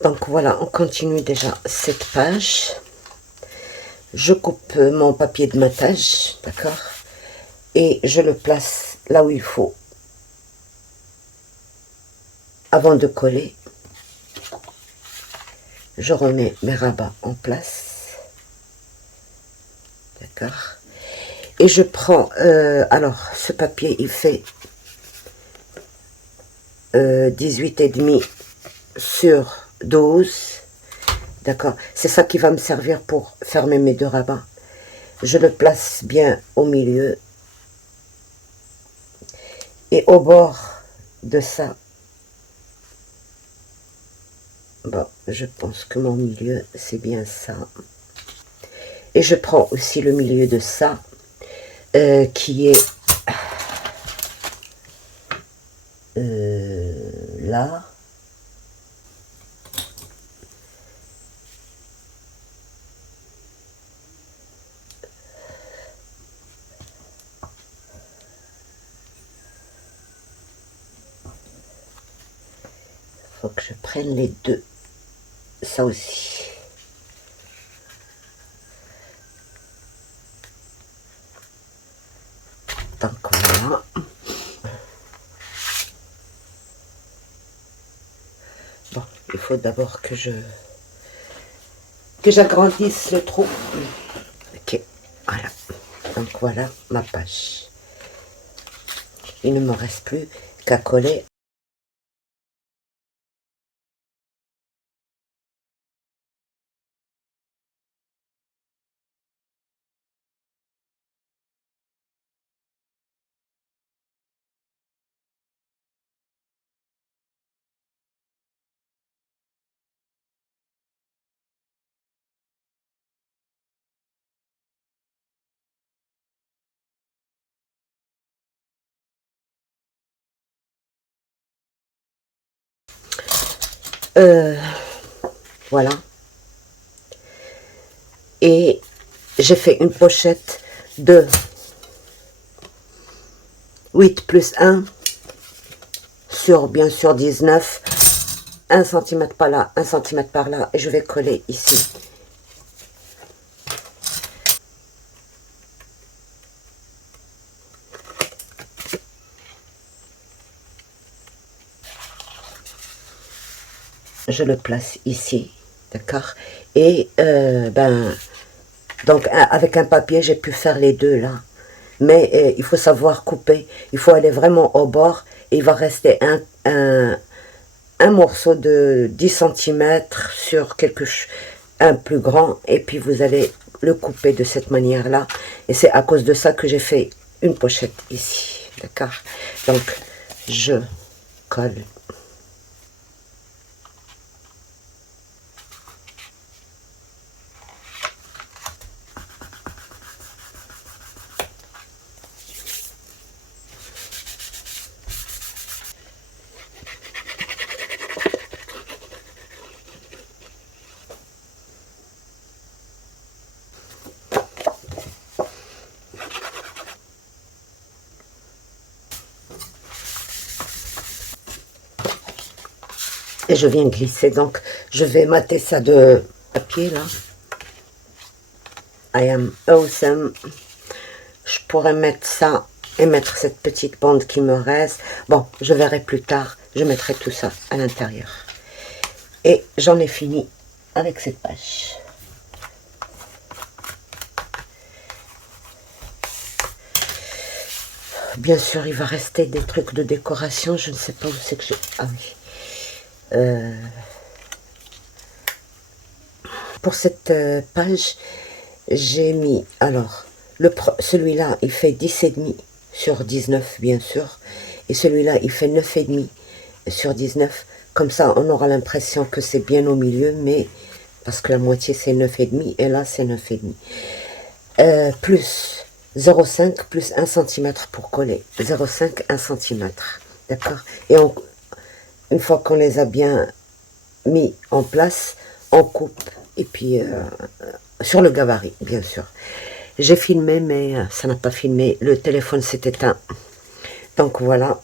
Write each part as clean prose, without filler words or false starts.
Donc voilà, on continue déjà cette page. Je coupe mon papier de matage, d'accord, et je le place là où il faut. Avant de coller, je remets mes rabats en place, d'accord, et je prends, alors ce papier il fait 18,5 sur 12, d'accord, c'est ça qui va me servir pour fermer mes deux rabats. Je le place bien au milieu et au bord de ça. Bon, je pense que mon milieu c'est bien ça. Et je prends aussi le milieu de ça qui est là. Faut que je prenne les deux. Ça aussi. Donc voilà. Bon, il faut d'abord que j'agrandisse le trou. Ok, voilà. Donc voilà ma page. Il ne me reste plus qu'à coller. Voilà. Et j'ai fait une pochette de 8 plus 1 sur bien sûr 19, 1 cm par là, 1 cm par là, et je vais coller ici. Je le place ici, d'accord, et donc avec un papier j'ai pu faire les deux là, mais il faut savoir couper, il faut aller vraiment au bord, et il va rester un morceau de 10 cm sur un plus grand, et puis vous allez le couper de cette manière là, et c'est à cause de ça que j'ai fait une pochette ici, d'accord. Donc je colle. Et je viens glisser, donc je vais mater ça de papier là. I am awesome. Je pourrais mettre ça et mettre cette petite bande qui me reste. Bon, je verrai plus tard, je mettrai tout ça à l'intérieur. Et j'en ai fini avec cette page. Bien sûr, il va rester des trucs de décoration, je ne sais pas où c'est que j'ai... Ah oui. Pour cette page, j'ai mis, alors, celui-là, il fait 10,5 sur 19, bien sûr. Et celui-là, il fait 9,5 sur 19. Comme ça, on aura l'impression que c'est bien au milieu, mais parce que la moitié, c'est 9,5, et là, c'est 9,5. Plus 0,5 plus 1 cm pour coller. 0,5, 1 cm. D'accord. Et une fois qu'on les a bien mis en place, on coupe. Et puis, sur le gabarit, bien sûr. J'ai filmé, mais ça n'a pas filmé. Le téléphone s'est éteint. Donc voilà,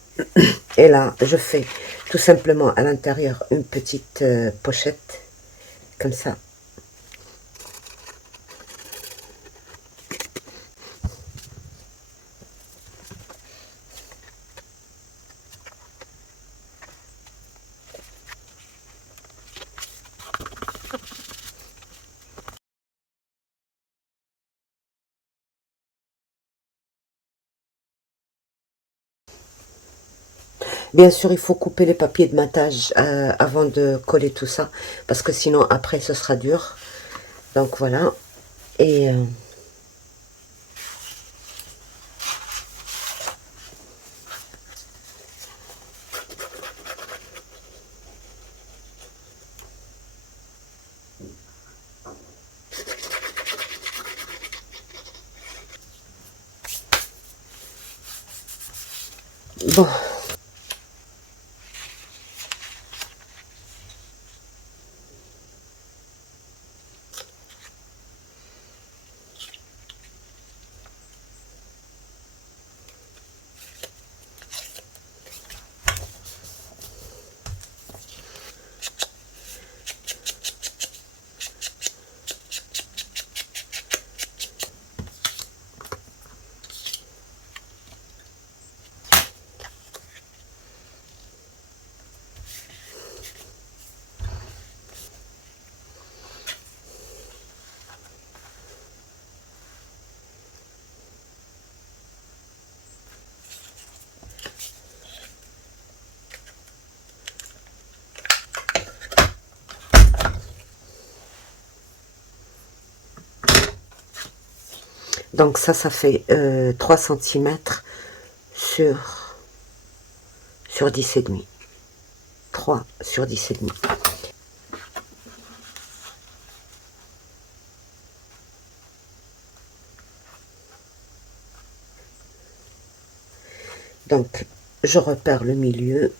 Et là, je fais tout simplement à l'intérieur une petite pochette, comme ça. Bien sûr, il faut couper les papiers de matage avant de coller tout ça, parce que sinon, après, ce sera dur. Donc voilà. Et bon, donc ça fait 3 centimètres sur 10 et demi. 3 sur 10 et demi. Donc, je repère le milieu.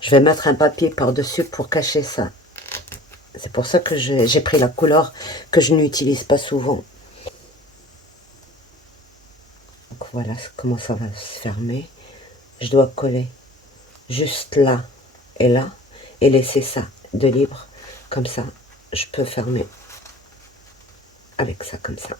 Je vais mettre un papier par-dessus pour cacher ça. C'est pour ça que j'ai pris la couleur que je n'utilise pas souvent. Donc voilà comment ça va se fermer. Je dois coller juste là et là et laisser ça de libre. Comme ça, je peux fermer avec ça comme ça.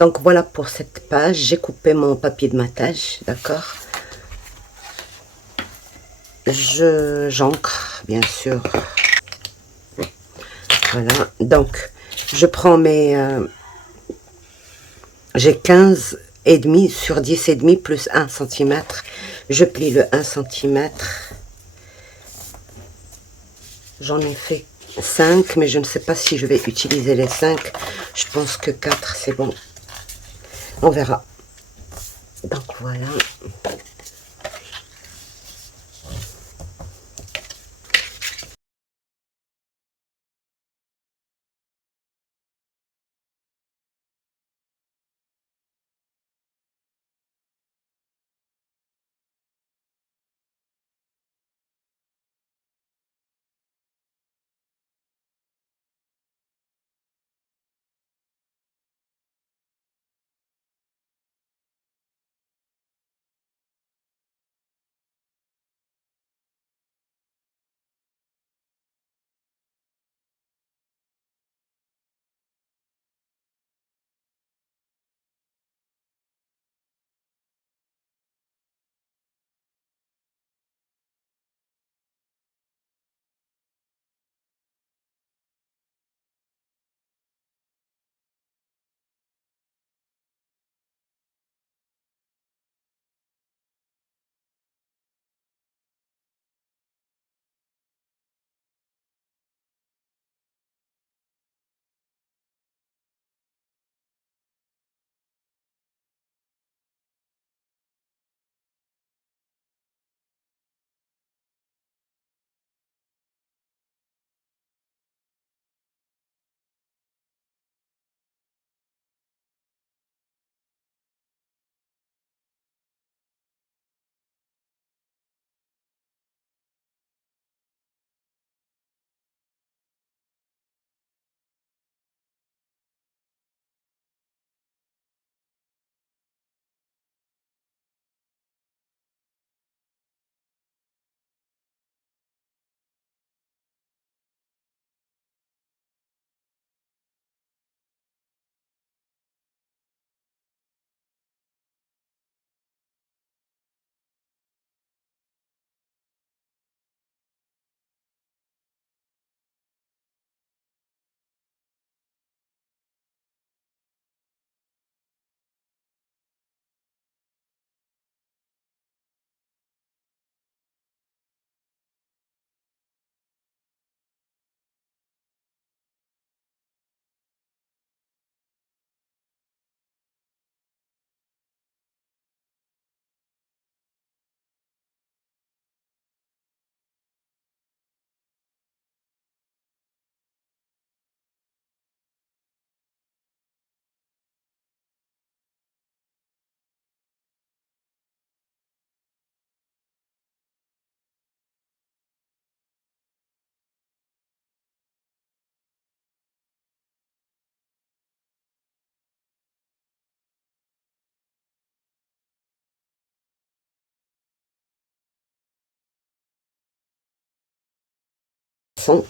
Donc voilà pour cette page, j'ai coupé mon papier de matage, d'accord. J'encre, bien sûr. Voilà, donc je prends mes... j'ai 15 et demi sur 10 et demi plus 1 cm. Je plie le 1 cm. J'en ai fait 5, mais je ne sais pas si je vais utiliser les 5. Je pense que 4, c'est bon. On verra. Donc voilà. façon.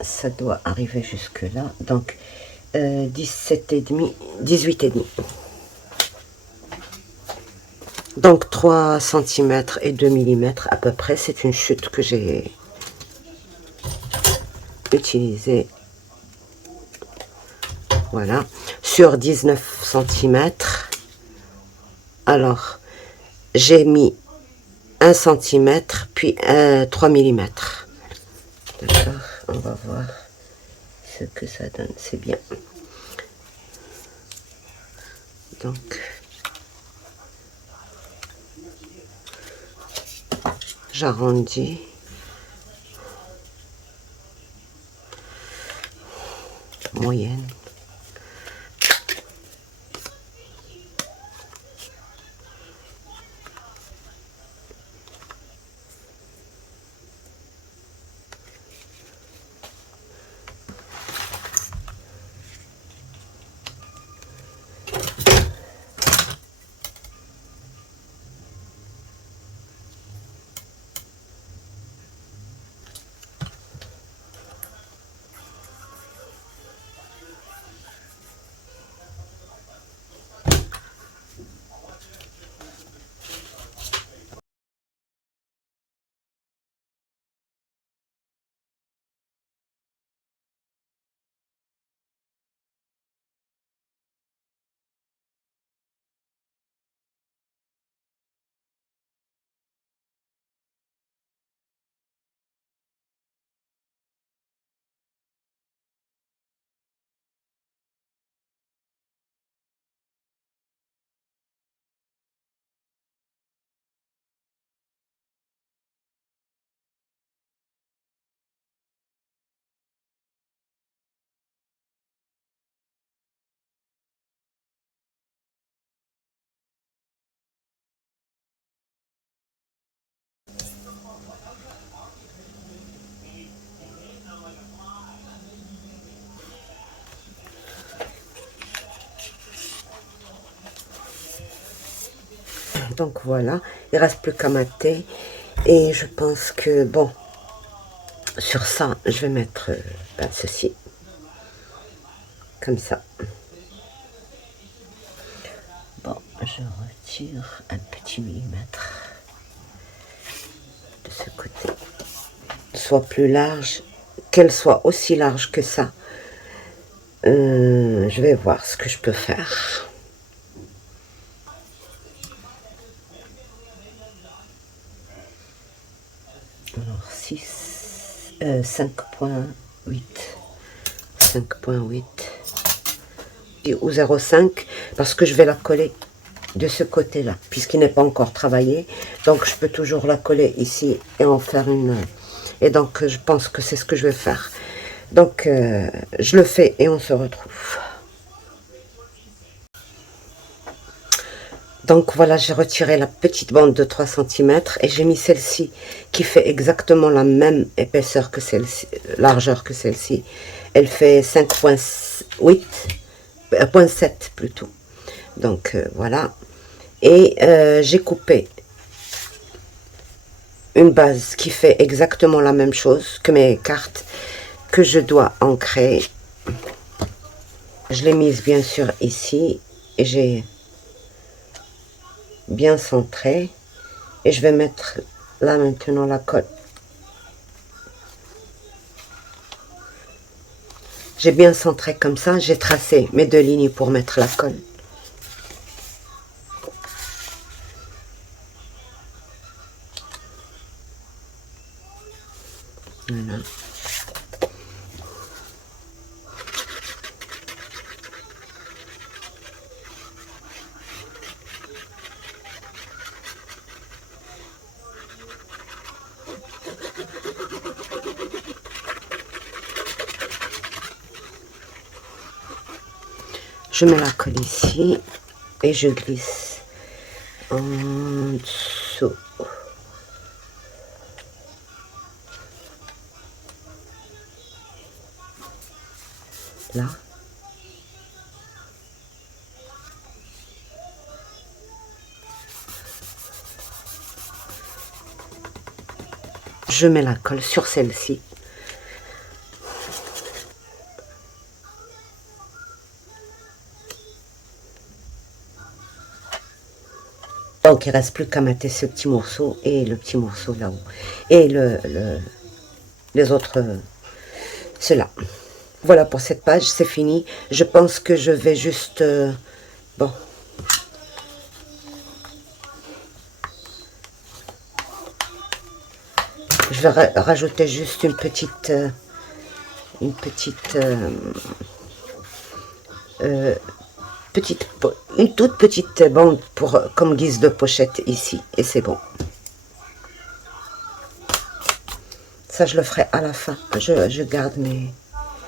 Ça doit arriver jusque là. Donc 17,5, 18,5. Donc 3 cm et 2 mm à peu près. C'est une chute que j'ai utilisée. Voilà. Sur 19 cm. Alors, j'ai mis 1 cm, puis 3 mm. D'accord, on va voir ce que ça donne. C'est bien. Donc, j'arrondis. Moyenne. Donc voilà, il reste plus qu'à mater. Et je pense que, bon, sur ça, je vais mettre ceci. Comme ça. Bon, je retire un petit millimètre de ce côté. Soit plus large, qu'elle soit aussi large que ça. Je vais voir ce que je peux faire. Alors 5,8 5,8 ou 0,5 parce que je vais la coller de ce côté là puisqu'il n'est pas encore travaillé, donc je peux toujours la coller ici et en faire une, et donc je pense que c'est ce que je vais faire. Donc je le fais et on se retrouve. Donc voilà, j'ai retiré la petite bande de 3 cm et j'ai mis celle-ci qui fait exactement la même épaisseur que celle-ci, largeur que celle-ci. Elle fait 5,8, 0,7 plutôt. Donc voilà. Et j'ai coupé une base qui fait exactement la même chose que mes cartes que je dois ancrer. Je l'ai mise bien sûr ici et j'ai bien centré et je vais mettre là maintenant la colle. J'ai bien centré comme ça, j'ai tracé mes 2 lignes pour mettre la colle. Voilà. Je mets la colle ici et je glisse en dessous. Là. je mets la colle sur celle-ci. Donc, il ne reste plus qu'à mettre ce petit morceau et le petit morceau là-haut. Et les autres, ceux-là. Voilà pour cette page, c'est fini. Je pense que je vais juste... bon. Je vais rajouter juste une toute petite bande pour, comme guise de pochette ici. Et c'est bon. Ça, je le ferai à la fin. Je garde mes...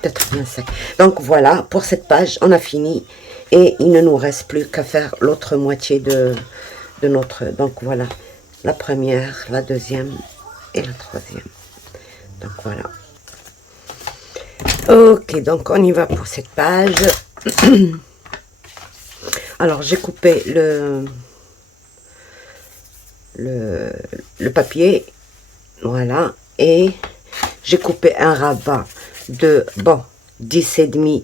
peut-être bien sec. Donc voilà, pour cette page, on a fini. Et il ne nous reste plus qu'à faire l'autre moitié de notre... Donc voilà, la première, la deuxième et la troisième. Donc voilà. Ok, donc on y va pour cette page. Alors, j'ai coupé le papier. Voilà. Et j'ai coupé un rabat de, bon, 10,5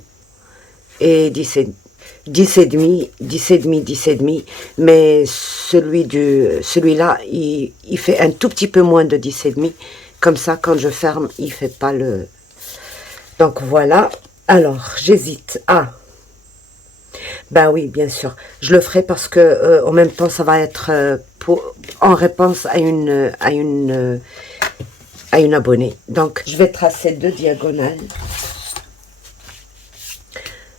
et 10,5, mais celui-là, il fait un tout petit peu moins de 10,5. Comme ça, quand je ferme, il fait pas le... Donc voilà. Alors, j'hésite à... Ben oui, bien sûr. Je le ferai parce que en même temps, ça va être en réponse à une abonnée. Donc, je vais tracer 2 diagonales.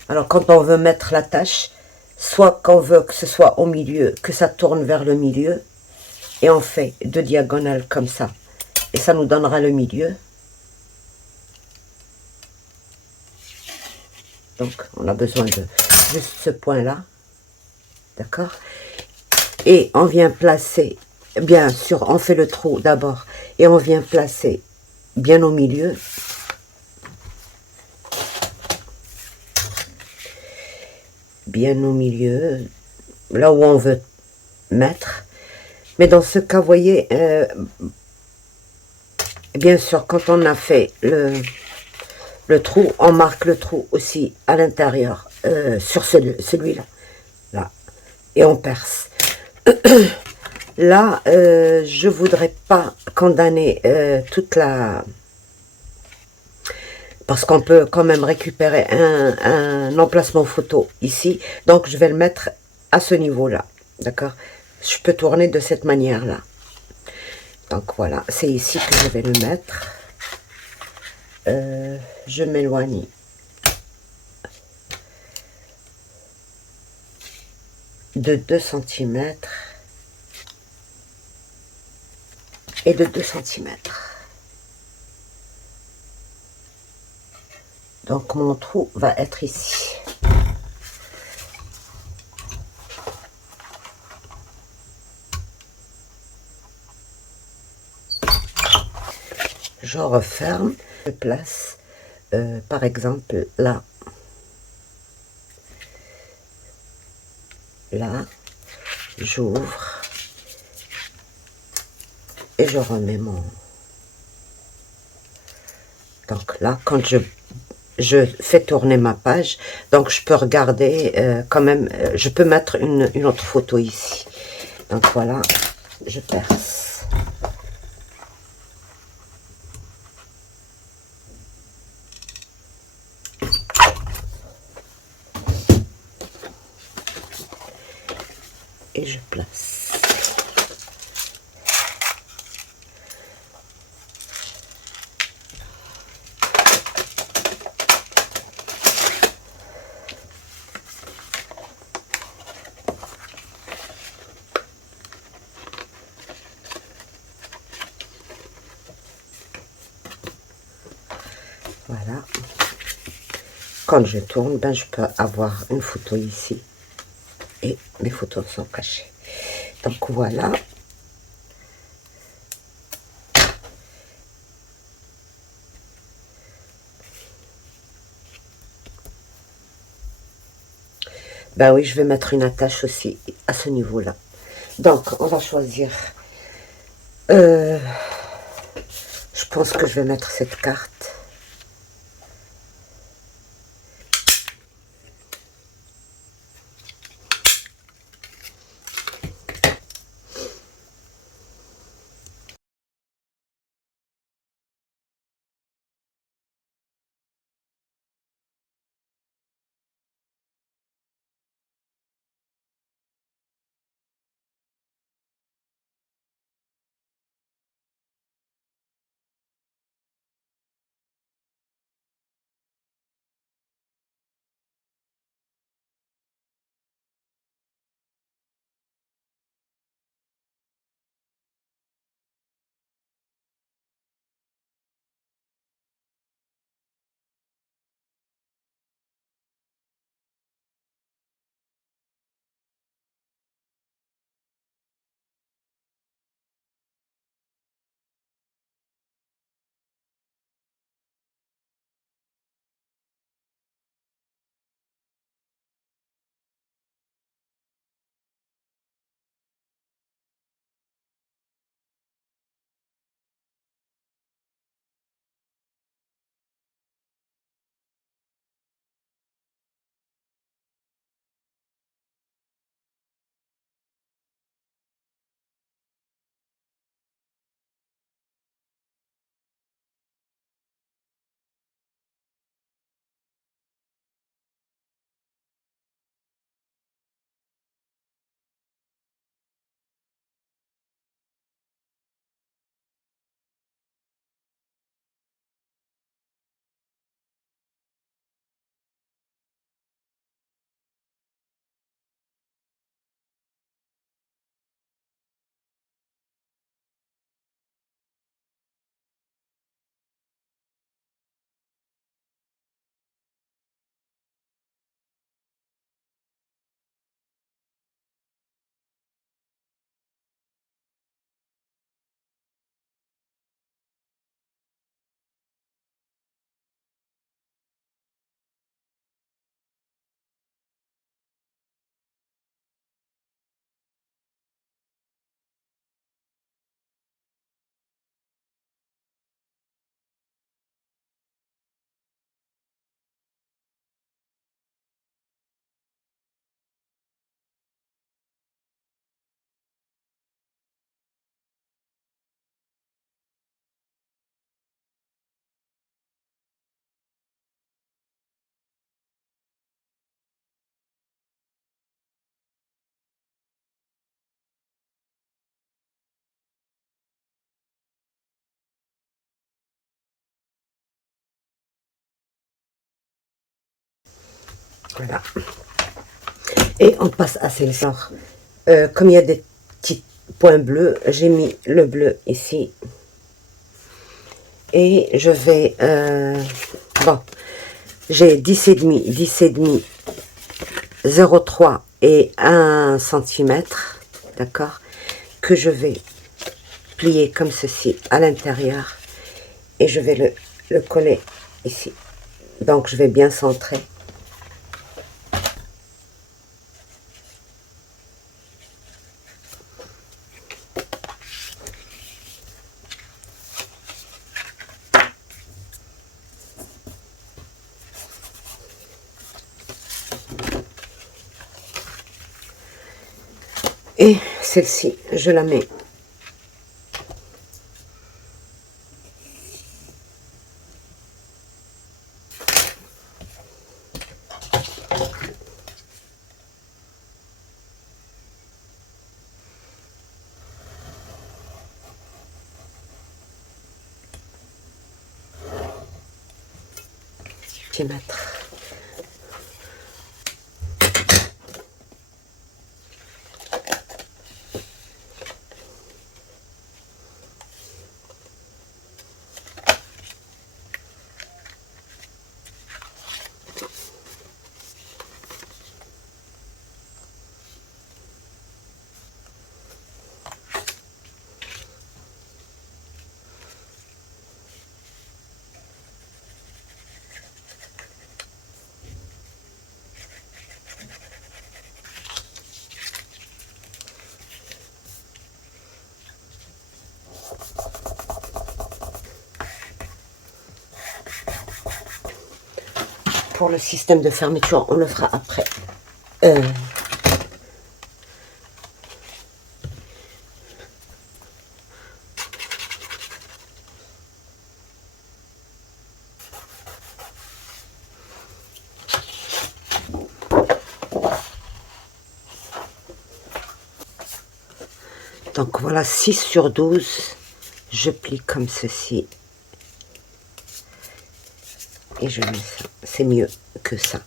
Alors, quand on veut mettre la tâche, soit qu'on veut que ce soit au milieu, que ça tourne vers le milieu, et on fait 2 diagonales comme ça. Et ça nous donnera le milieu. Donc, on a besoin de juste ce point-là. D'accord? Et on vient placer, bien sûr, on fait le trou d'abord. Et on vient placer bien au milieu. Bien au milieu. Là où on veut mettre. Mais dans ce cas, vous voyez, bien sûr, quand on a fait le trou, on marque le trou aussi à l'intérieur, sur celui-là. Là. Et on perce. Là, je voudrais pas condamner toute la... Parce qu'on peut quand même récupérer un emplacement photo ici. Donc, je vais le mettre à ce niveau-là. D'accord? Je peux tourner de cette manière-là. Donc, voilà. C'est ici que je vais le mettre. Je m'éloigne. De 2 cm. Et de 2 cm. Donc mon trou va être ici. Je referme, je place par exemple là. Là, j'ouvre et je remets mon... Donc là, quand je fais tourner ma page, donc je peux regarder quand même, je peux mettre une autre photo ici. Donc voilà, je perce. Et je place. Voilà. Quand je tourne, ben, je peux avoir une photo ici. Et mes photos sont cachées. Donc voilà. Ben oui, je vais mettre une attache aussi à ce niveau-là. Donc, on va choisir pense que je vais mettre cette carte. Voilà. Et on passe à celle-ci. Comme il y a des petits points bleus, j'ai mis le bleu ici. Et je vais... bon, j'ai 10,5, 10,5, 0,3 et 1 cm, d'accord, que je vais plier comme ceci à l'intérieur. Et je vais le coller ici. Donc, je vais bien centrer. Et celle-ci, je la mets centimètres. pour le système de fermeture, on le fera après. Euh, donc voilà, 6 sur 12, je plie comme ceci. Et je mets ça, c'est mieux que ça.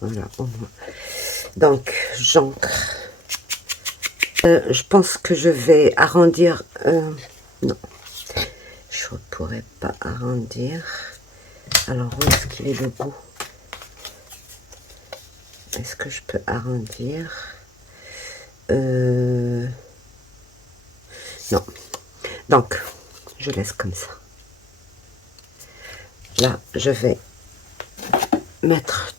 Voilà, au moins. Donc, j'ancre. Je pense que je vais arrondir. Non, je ne pourrais pas arrondir. Alors, où est-ce qu'il est le bout? Est-ce que je peux arrondir? Non. Donc, je laisse comme ça. Là, je vais mettre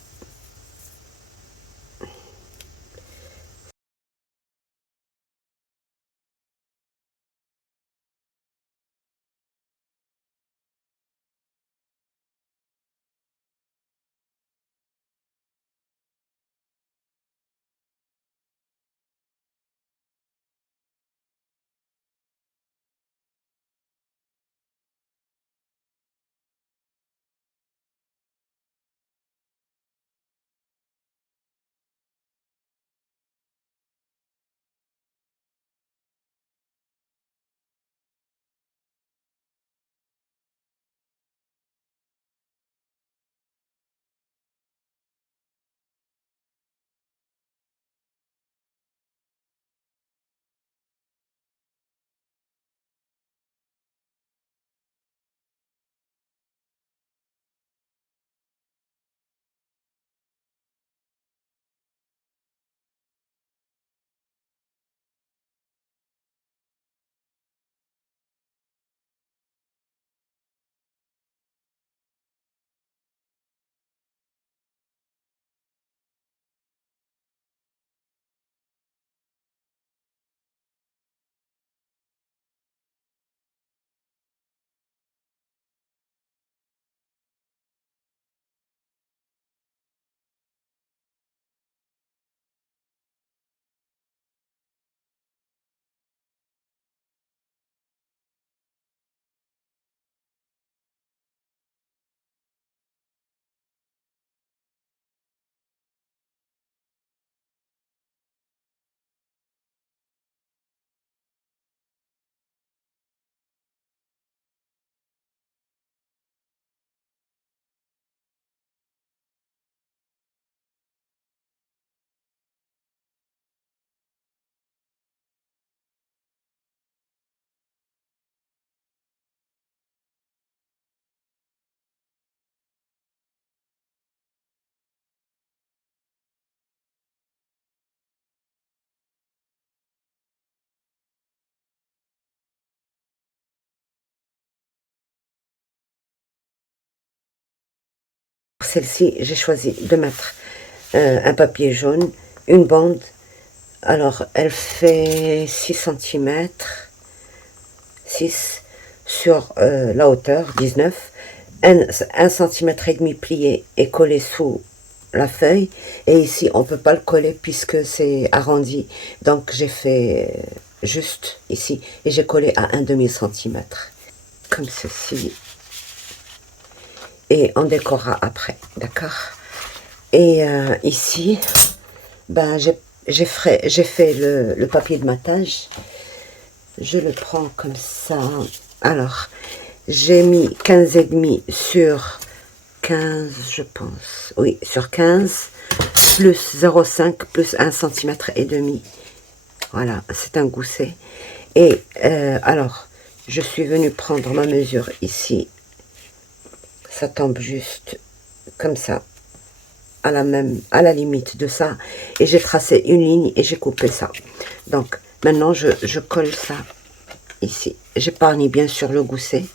celle-ci. J'ai choisi de mettre un papier jaune, une bande. Alors, elle fait 6 cm, 6 sur la hauteur, 19. 1 cm et demi plié et collé sous la feuille. Et ici, on ne peut pas le coller puisque c'est arrondi. Donc, j'ai fait juste ici et j'ai collé à 1/2 cm. Comme ceci. Et on décorera après, d'accord? Et ici, ben, j'ai fait le papier de matage. Je le prends comme ça. Alors, j'ai mis 15,5 sur 15, je pense. Oui, sur 15, plus 0,5, plus 1 cm et demi. Voilà, c'est un gousset. Et alors, je suis venue prendre ma mesure ici. Ça tombe juste comme ça, à la limite de ça. Et j'ai tracé une ligne et j'ai coupé ça. Donc, maintenant, je colle ça ici. J'épargne bien sûr le gousset.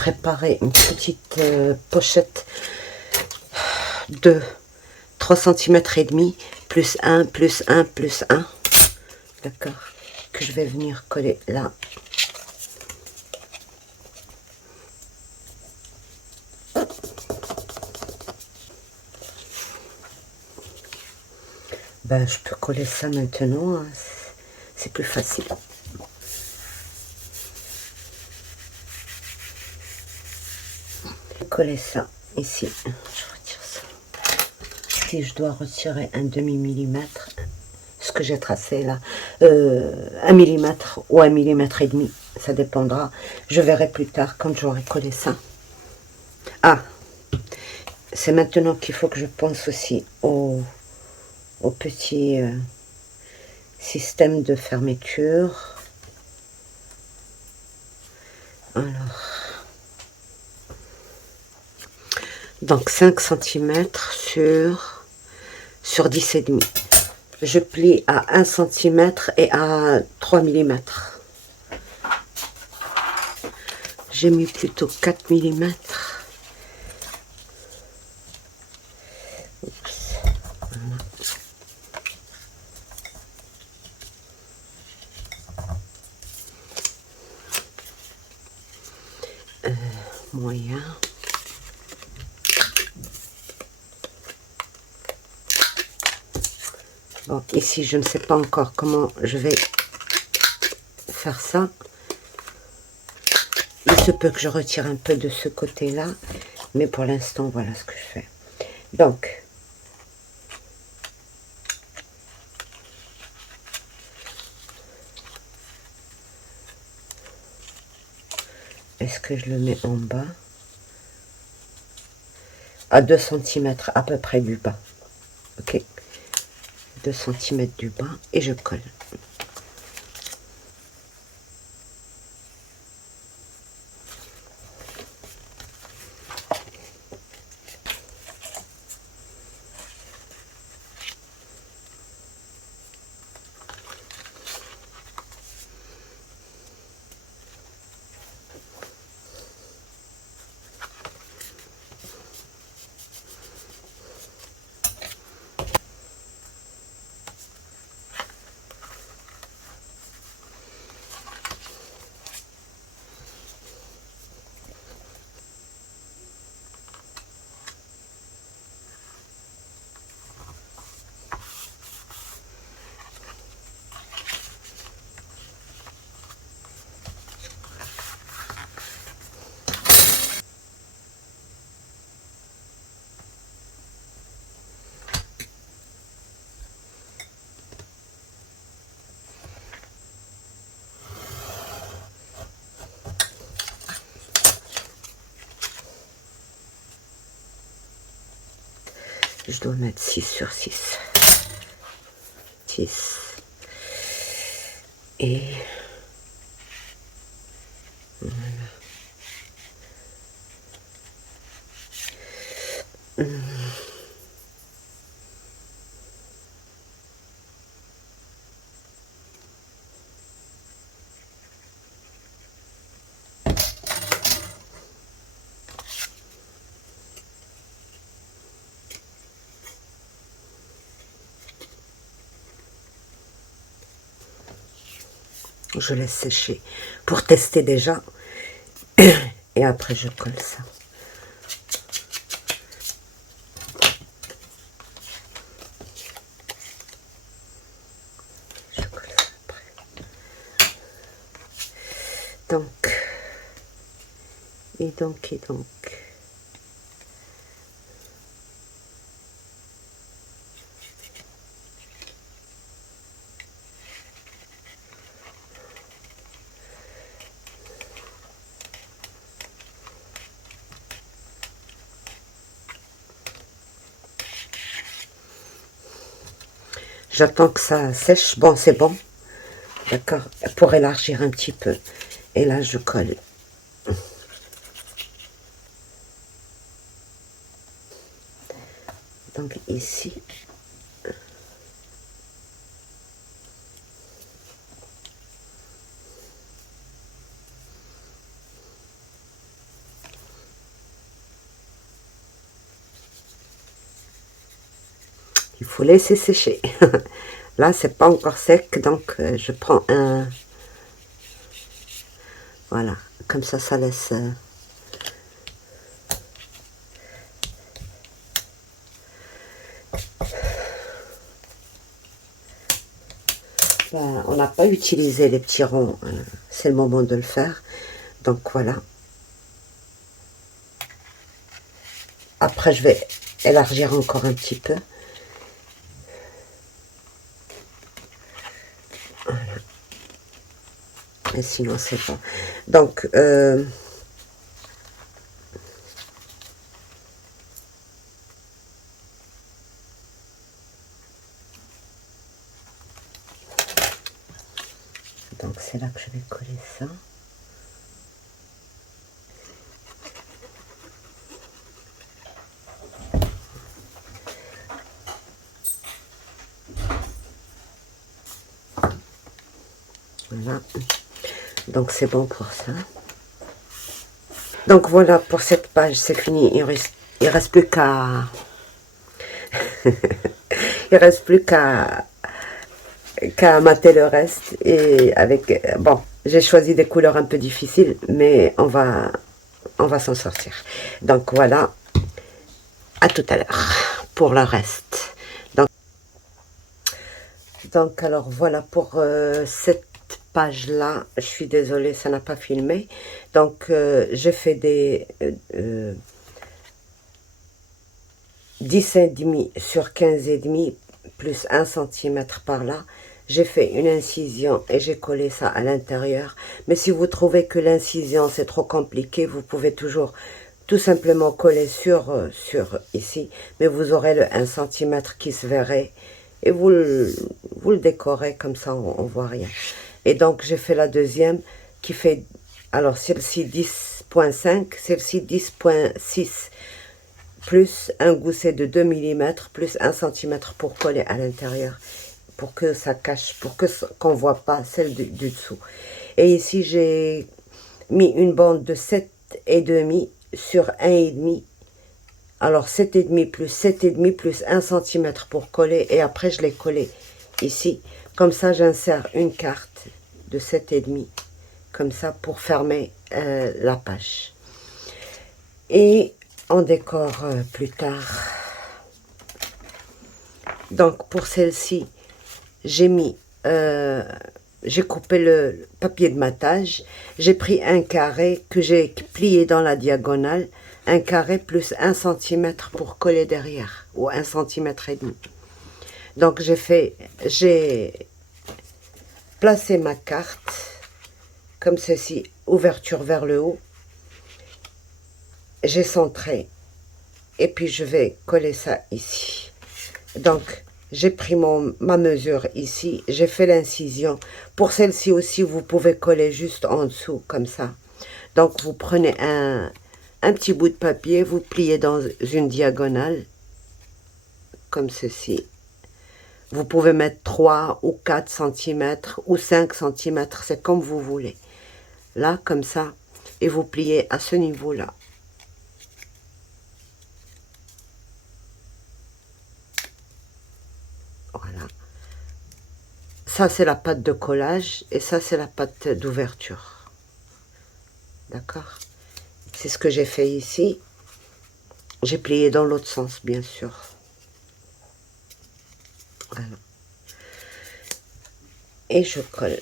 préparé une petite pochette de 3,5 cm, plus 1, plus 1, plus 1. D'accord, que je vais venir coller là. Ben, je peux coller ça maintenant, hein. C'est plus facile. Coller ça ici. Je retire ça. Si je dois retirer un demi-millimètre, ce que j'ai tracé là, 1 millimètre ou 1,5 mm, ça dépendra. Je verrai plus tard quand j'aurai collé ça. Ah, c'est maintenant qu'il faut que je pense aussi au petit système de fermeture. Alors, donc 5 cm sur 10,5. Je plie à 1 cm et à 3 mm. J'ai mis plutôt 4 mm. Moyen. Bon, ici, je ne sais pas encore comment je vais faire ça. Il se peut que je retire un peu de ce côté-là, mais pour l'instant, voilà ce que je fais. Donc, est-ce que je le mets en bas? À 2 cm à peu près du bas. Ok, 2 cm du bas et je colle. Je dois mettre 6 sur 6. 6. Et voilà. Je laisse sécher pour tester déjà. Et après, je colle ça. Je colle ça après. Donc, et donc, et donc. J'attends que ça sèche. Bon, c'est bon. D'accord. Pour élargir un petit peu. Et là, je colle. Donc, ici. Il faut laisser sécher. Là, c'est pas encore sec, donc je prends un... Voilà, comme ça laisse... Ben, on n'a pas utilisé les petits ronds, c'est le moment de le faire. Donc voilà. Après, je vais élargir encore un petit peu. Voilà. Et sinon, c'est pas. Donc, c'est là que je vais coller ça. Voilà. Donc c'est bon pour ça. Donc voilà, pour cette page, c'est fini. Il reste plus qu'à... il reste plus qu'à mater le reste. Et avec... Bon, j'ai choisi des couleurs un peu difficiles, mais on va s'en sortir. Donc voilà, à tout à l'heure pour le reste. Donc alors voilà pour cette page là, je suis désolée, ça n'a pas filmé. Donc j'ai fait des 10,5 sur 15,5 plus 1 cm par là. J'ai fait une incision et j'ai collé ça à l'intérieur. Mais si vous trouvez que l'incision c'est trop compliqué, vous pouvez toujours tout simplement coller sur ici. Mais vous aurez le 1 cm qui se verrait. Et vous le décorez comme ça, on voit rien. Et donc j'ai fait la deuxième qui fait, alors celle-ci 10,5, celle-ci 10,6, plus un gousset de 2 mm, plus 1 cm pour coller à l'intérieur, pour que ça cache, pour que qu'on voit pas celle du dessous. Et ici j'ai mis une bande de 7,5 sur 1,5. Alors 7,5 plus 7,5 plus 1 cm pour coller, et après je l'ai collé ici. Comme ça j'insère une carte de 7,5 comme ça pour fermer la page. Et on décore plus tard. Donc pour celle-ci, j'ai mis, j'ai coupé le papier de matage. J'ai pris un carré que j'ai plié dans la diagonale. Un carré plus 1 cm pour coller derrière, ou 1 cm et demi. Donc j'ai placé ma carte comme ceci, ouverture vers le haut. J'ai centré et puis je vais coller ça ici. Donc j'ai pris ma mesure ici, j'ai fait l'incision. Pour celle-ci aussi, vous pouvez coller juste en dessous comme ça. Donc vous prenez un petit bout de papier, vous pliez dans une diagonale comme ceci. Vous pouvez mettre 3 ou 4 cm ou 5 cm, c'est comme vous voulez. Là, comme ça, et vous pliez à ce niveau-là. Voilà. Ça, c'est la pâte de collage et ça, c'est la pâte d'ouverture. D'accord? C'est ce que j'ai fait ici. J'ai plié dans l'autre sens, bien sûr. Voilà. Et je colle.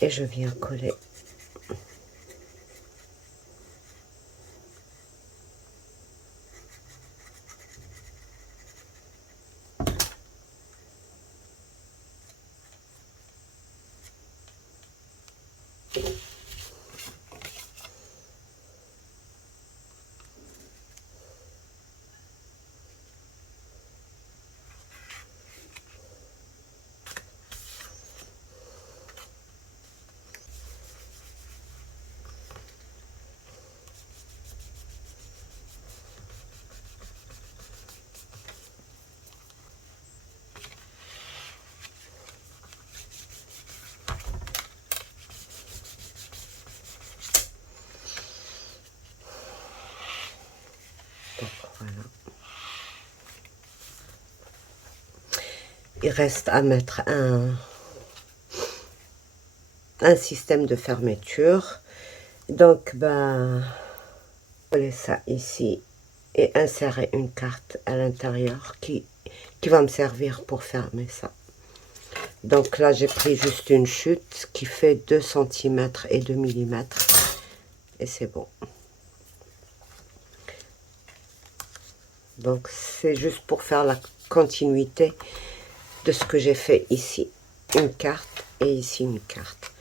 Et je viens coller. Voilà. Il reste à mettre un système de fermeture. Donc, ben, coller ça ici et insérer une carte à l'intérieur qui va me servir pour fermer ça. Donc là, j'ai pris juste une chute qui fait 2 cm et 2 mm. Et c'est bon. Donc, c'est juste pour faire la continuité de ce que j'ai fait ici. Une carte et ici une carte.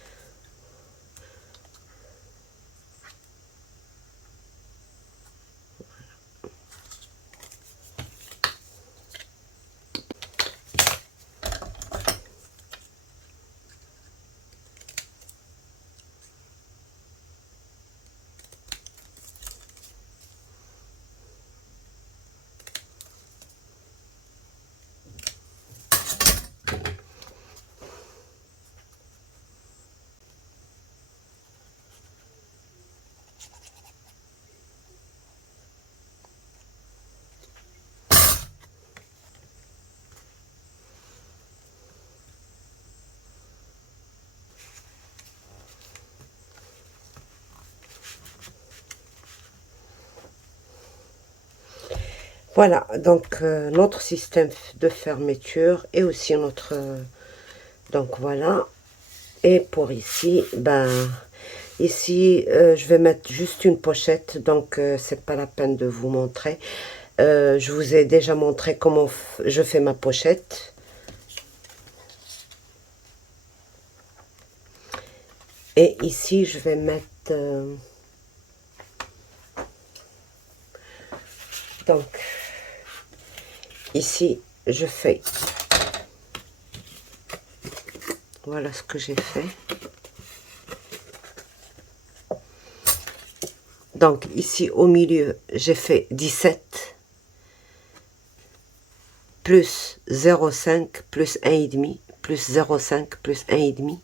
Voilà, donc notre système de fermeture et aussi notre... donc voilà. Et pour ici, ben... Ici, je vais mettre juste une pochette, donc c'est pas la peine de vous montrer. Je vous ai déjà montré comment je fais ma pochette. Et ici, je vais mettre... donc, ici, je fais... Voilà ce que j'ai fait. Donc, ici, au milieu, j'ai fait 17, plus 0,5, plus 1,5, plus 0,5, plus 1,5,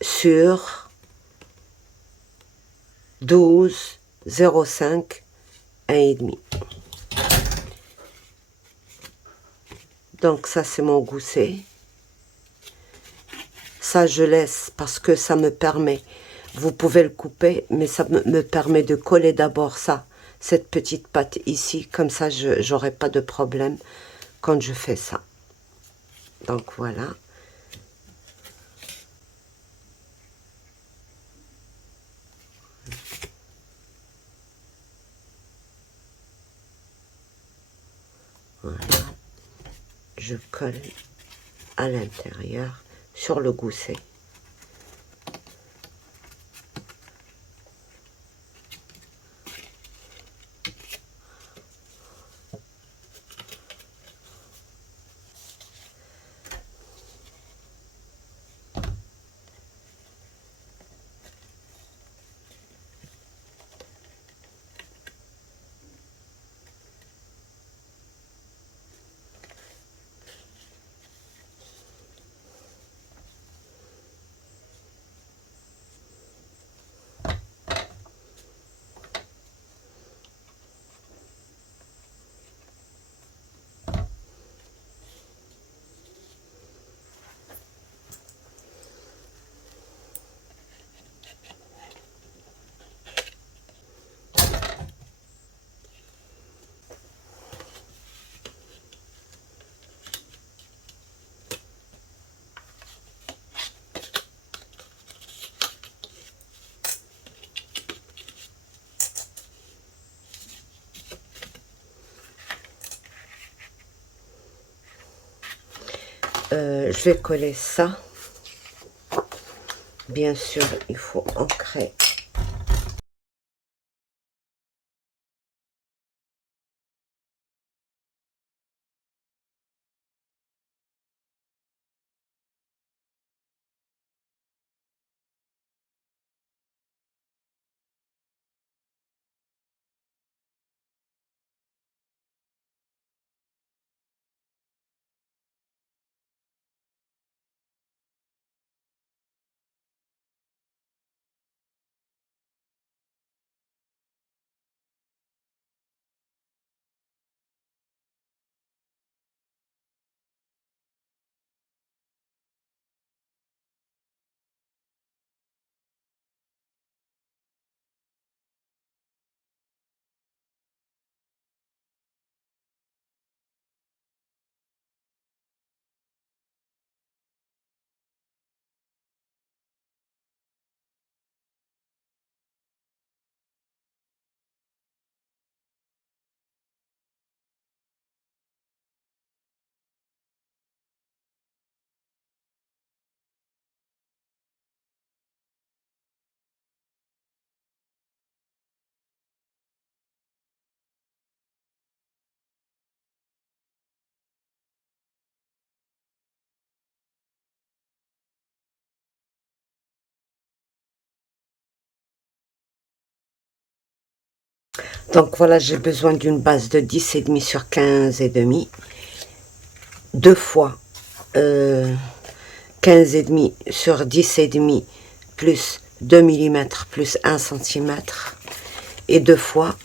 sur 12, 0,5, 1,5. Donc, ça, c'est mon gousset. Ça, je laisse parce que ça me permet, vous pouvez le couper, mais ça me permet de coller d'abord ça, cette petite patte ici, comme ça, je n'aurai pas de problème quand je fais ça. Donc, voilà. Voilà. Je colle à l'intérieur sur le gousset. Je vais coller ça. Bien sûr, il faut ancrer Donc voilà, j'ai besoin d'une base de 10,5 sur 15,5. Deux fois 15,5 sur 10,5 plus 2 mm plus 1 cm. Et deux fois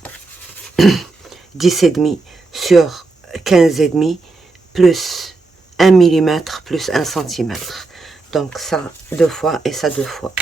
10,5 sur 15,5 plus 1 mm plus 1 cm. Donc ça deux fois et ça deux fois.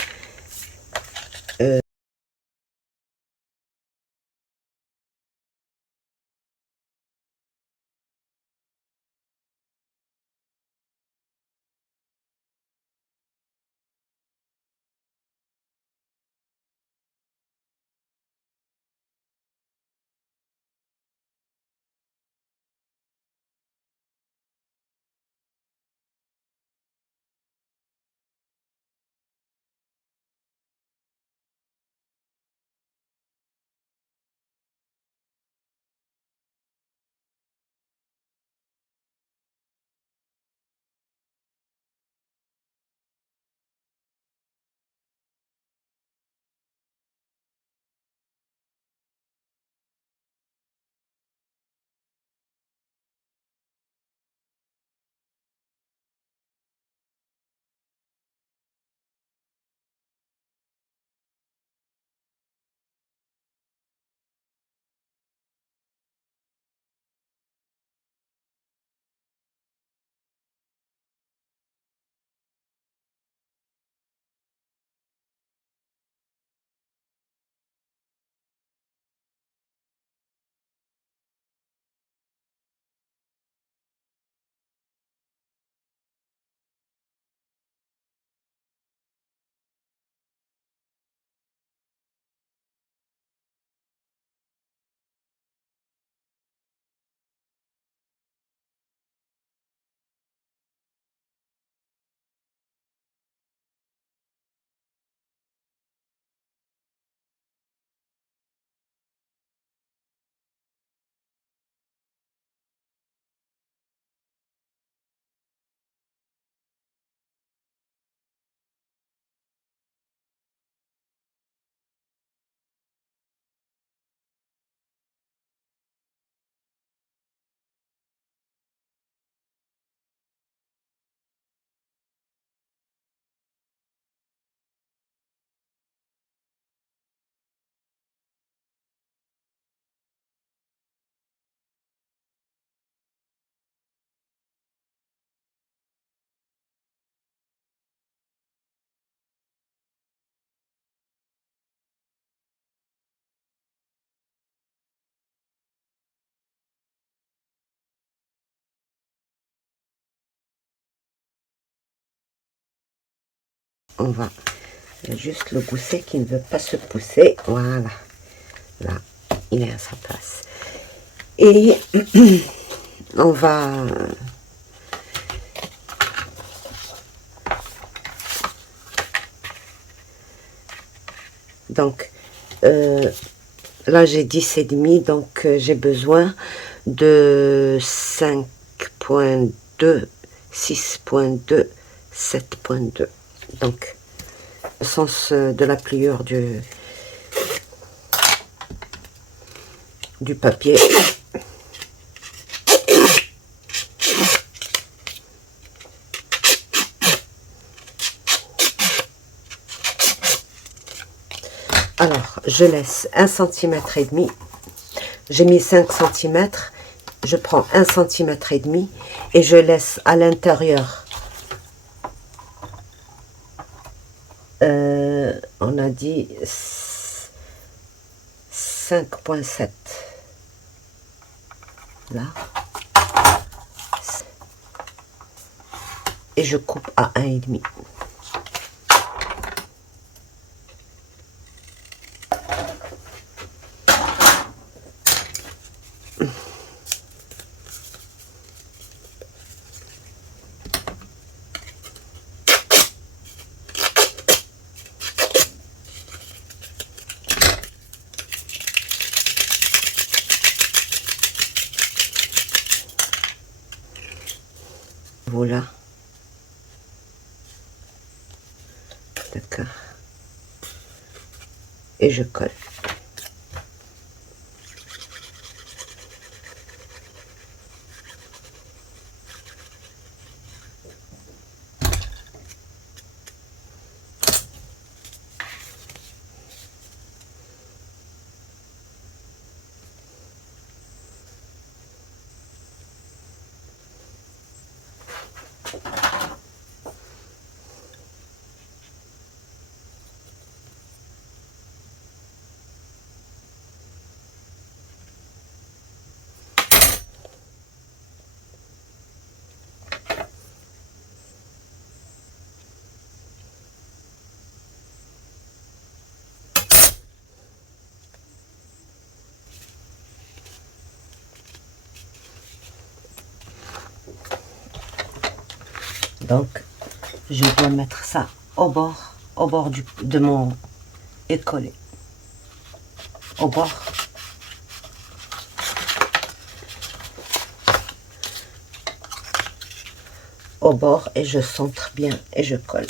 On va juste le gousset qui ne veut pas se pousser. Voilà, là il est à sa place. Et on va donc là j'ai 10,5, donc j'ai besoin de 5,2, 6,2, 7,2. Donc le sens de la pliure du papier. Alors, je laisse 1,5 cm. J'ai mis 5 cm. Je prends 1,5 cm et je laisse à l'intérieur. On a dit 5,7. Là. Et je coupe à 1,5. Voilà. D'accord. Et je colle. Donc, je dois mettre ça au bord de mon écolé. Au bord. Au bord et je centre bien et je colle.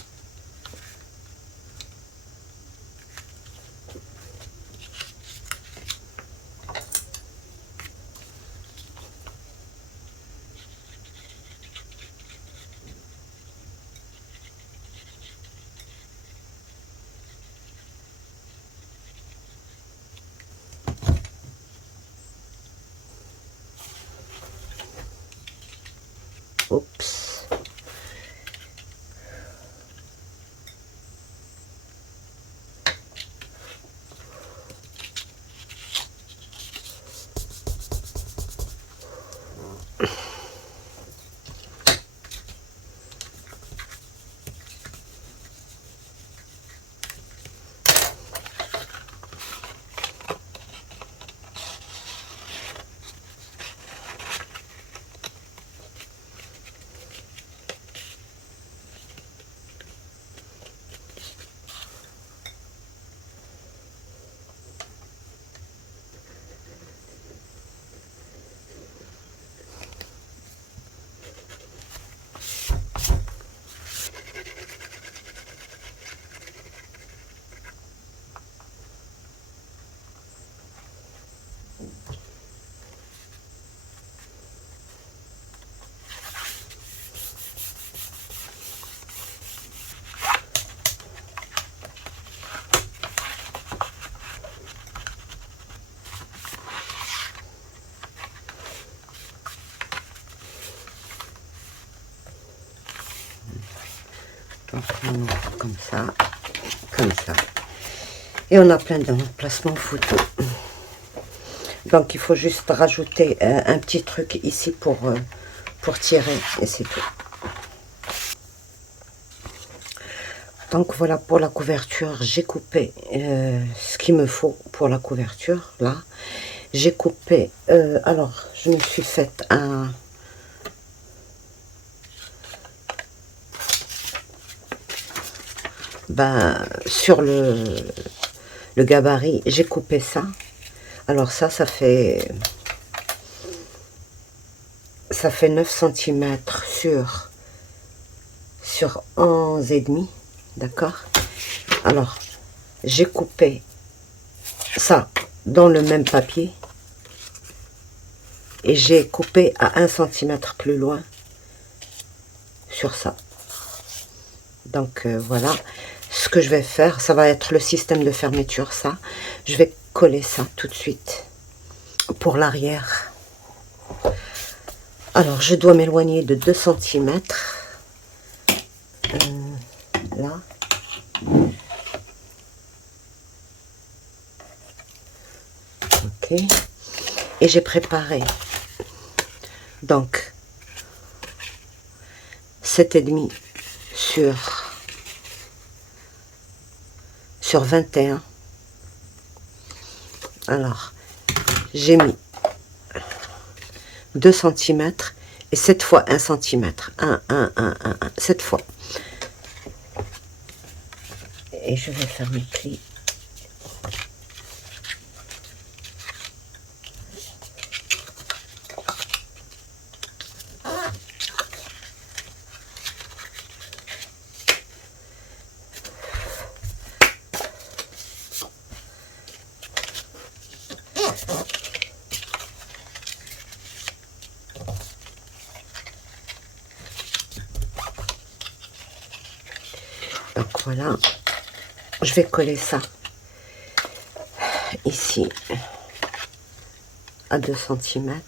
Oups. Donc on ouvre comme ça, comme ça. Et on a plein d'emplacements photo. Donc il faut juste rajouter un petit truc ici pour tirer et c'est tout. Donc voilà pour la couverture, j'ai coupé ce qu'il me faut pour la couverture là. J'ai coupé, alors je me suis fait un... sur le gabarit, j'ai coupé ça. Alors ça fait 9 cm sur 11,5, d'accord. Alors, j'ai coupé ça dans le même papier et j'ai coupé à 1 cm plus loin sur ça. Donc voilà, ce que je vais faire, ça va être le système de fermeture, ça. Je vais coller ça tout de suite pour l'arrière. Alors, je dois m'éloigner de 2 cm. Là. Ok. Et j'ai préparé donc 7,5 sur 21. Alors, j'ai mis 2 cm et 7 fois 1 cm. 7 fois. Et je vais faire mes plis. Donc voilà, je vais coller ça ici à 2 cm.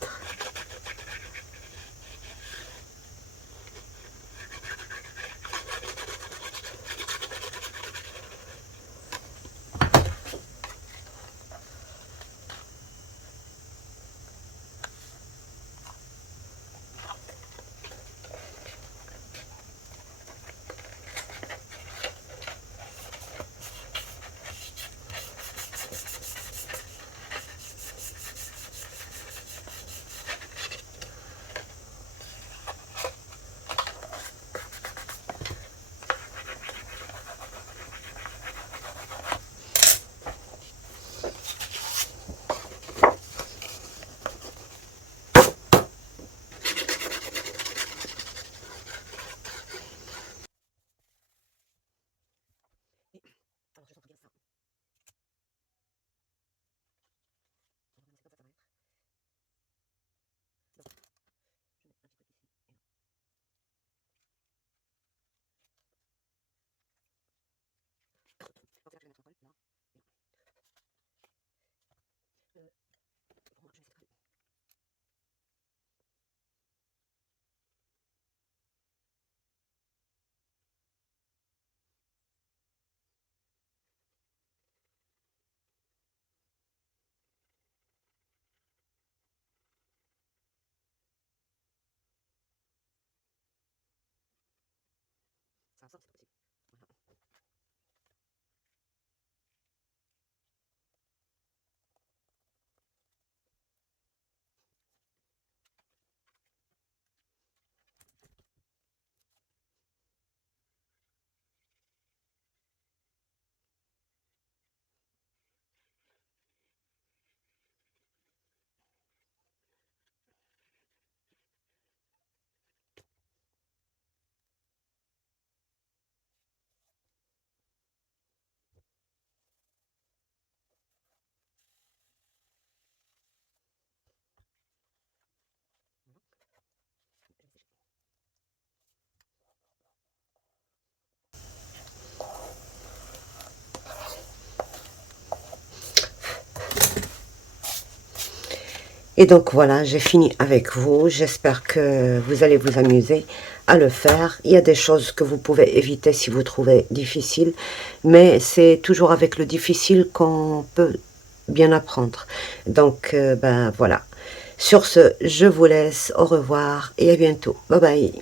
Et donc voilà, j'ai fini avec vous. J'espère que vous allez vous amuser à le faire. Il y a des choses que vous pouvez éviter si vous trouvez difficile, mais c'est toujours avec le difficile qu'on peut bien apprendre. Donc ben voilà. Sur ce, je vous laisse. Au revoir et à bientôt. Bye bye.